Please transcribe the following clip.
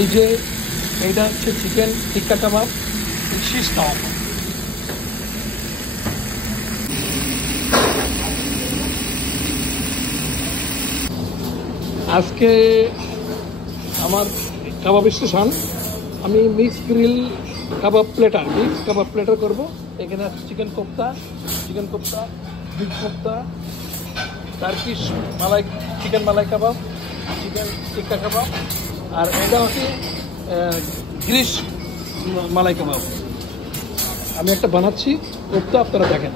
এই যে এইটা হচ্ছে চিকেন টিক্কা কাবাব, শীষ কাবাব। আজকে আমার কাবাব স্টেশন, আমি মিক্স গ্রিল কাবাব প্লেটার করবো। এখানে আছে chicken kofta, beef kofta, Turkish chicken malai kebab, chicken tikka kebab, আর এটা হচ্ছে গ্রিস মালাই কাবাব। আমি একটা বানাচ্ছি কোপ্তা, আপনারা দেখেন।